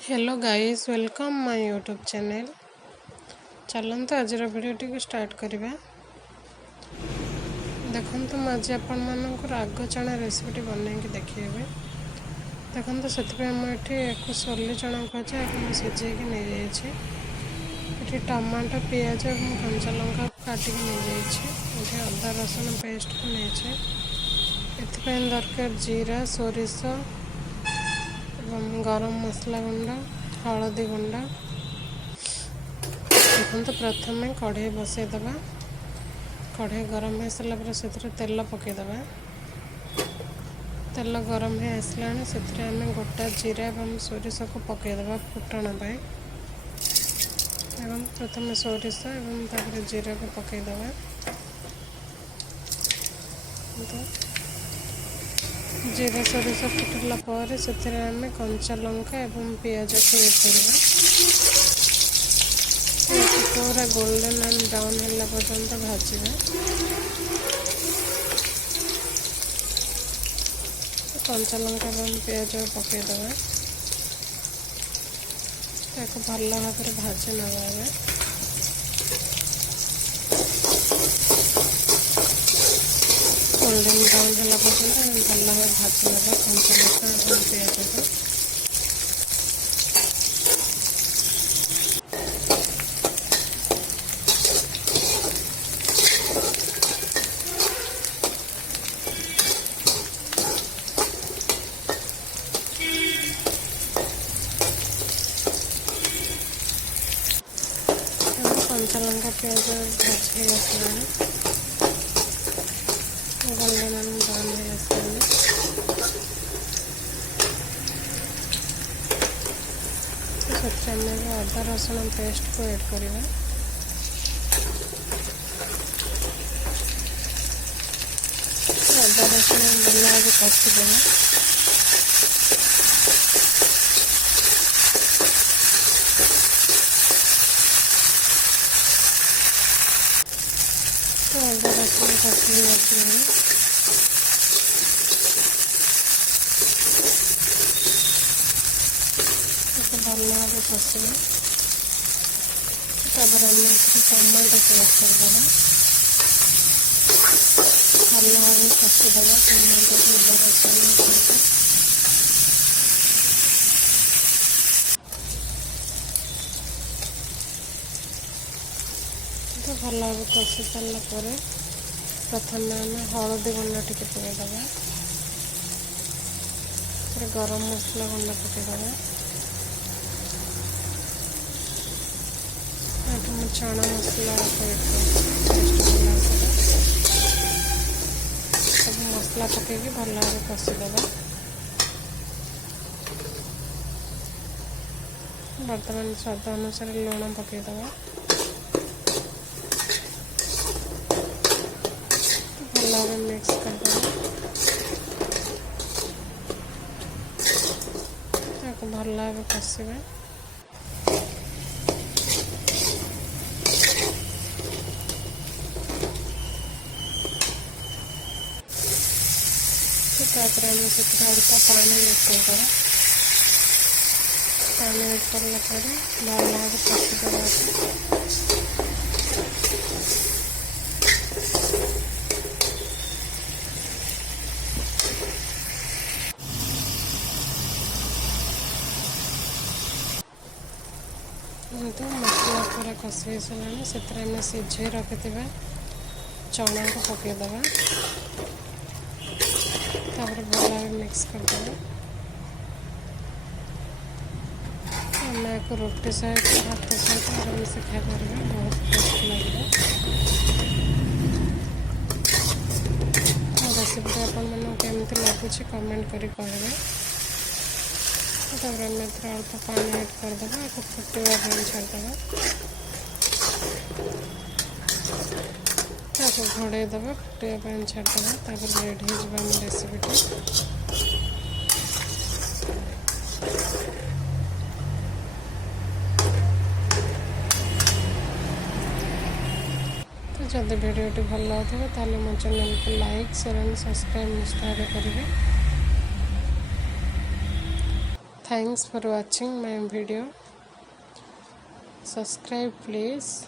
Hello guys welcome my YouTube channel. चलते आज video T start करवा। देखो मुझे आपण मानक राग चना रेसिपी बनई देखिए। देखो से मुझे सोली चना को सीझे नहीं जाइए। टमाटो पियाज और कंचा लंका काटिक नहीं जाइए। अदा रसुण पेस्ट को नहीं दरकार जीरा सोरिष गरम मसला गुंड हलदी गुंड। देखो प्रथम कढ़ई बसईदे। कढ़ई गरम हो सारा पर से तेल पकईदे। तेल गरम हो आसला से गोटा जीरा और सोरिष को पकईदे फुटण पाई। प्रथम सोरिष और जीरा को पकईदे। जीरा सोरिष फुटला पर से कंचा लंका और पियाज को पूरा गोल्डन एंड ब्राउन है पर्यंत भाजवा। कंचा लंका और पियाज पकईदे भल भाव भाजी नवा। गोल्डन ब्राउन है पर्यटन भल भाव भाजी नवा कंचा लंका और पियाज को। कंचा लंका पियाज भाजी आसला गोल्डन एंड ब्राउन हो आसला से अदा रसुण पेस्ट को ऐड करवा। अदा रसुण भल भाव कषिदेव। अदा रसुण कषि आसला भल भाव कषिवा। टमाटो पेस्ट करदे भल भाव कषिदे टमाटो अदा रसुण भल भाव कषि सारापर प्रथम आम हलदी गुंड टी पकईदे। गरम मसला गुंड पकईदे। चना मसला सब मसला पकईकि भल भाव कषिदेव। बर्तमान स्वाद अनुसार लुण पकईदे भल भाव मिक्स करदे। भल भाव कषिवा। तापर आम से हल्का पानी ऐड कर पानी ऐड करला भल भाव कषिदेवा। मसला पूरा कषि सारा से सीझे रखि चना को पकईदे भल भाव मिक्स करदे। आम को रोटी सहित भात सहित आराम से खाई बहुत टेस्ट लगे। रेसिपी आपमती लगुच कमेंट करें। अल्प पानी ऐड करदे फुटवा छाड़दे घोड़े फुटवा छाड़दे रेडी हो रेसिपी। तो जब वीडियो भल लगे मो चैनल को लाइक शेयर एंड सब्सक्राइब निश्चय करेंगे। Thanks for watching my video. Subscribe please.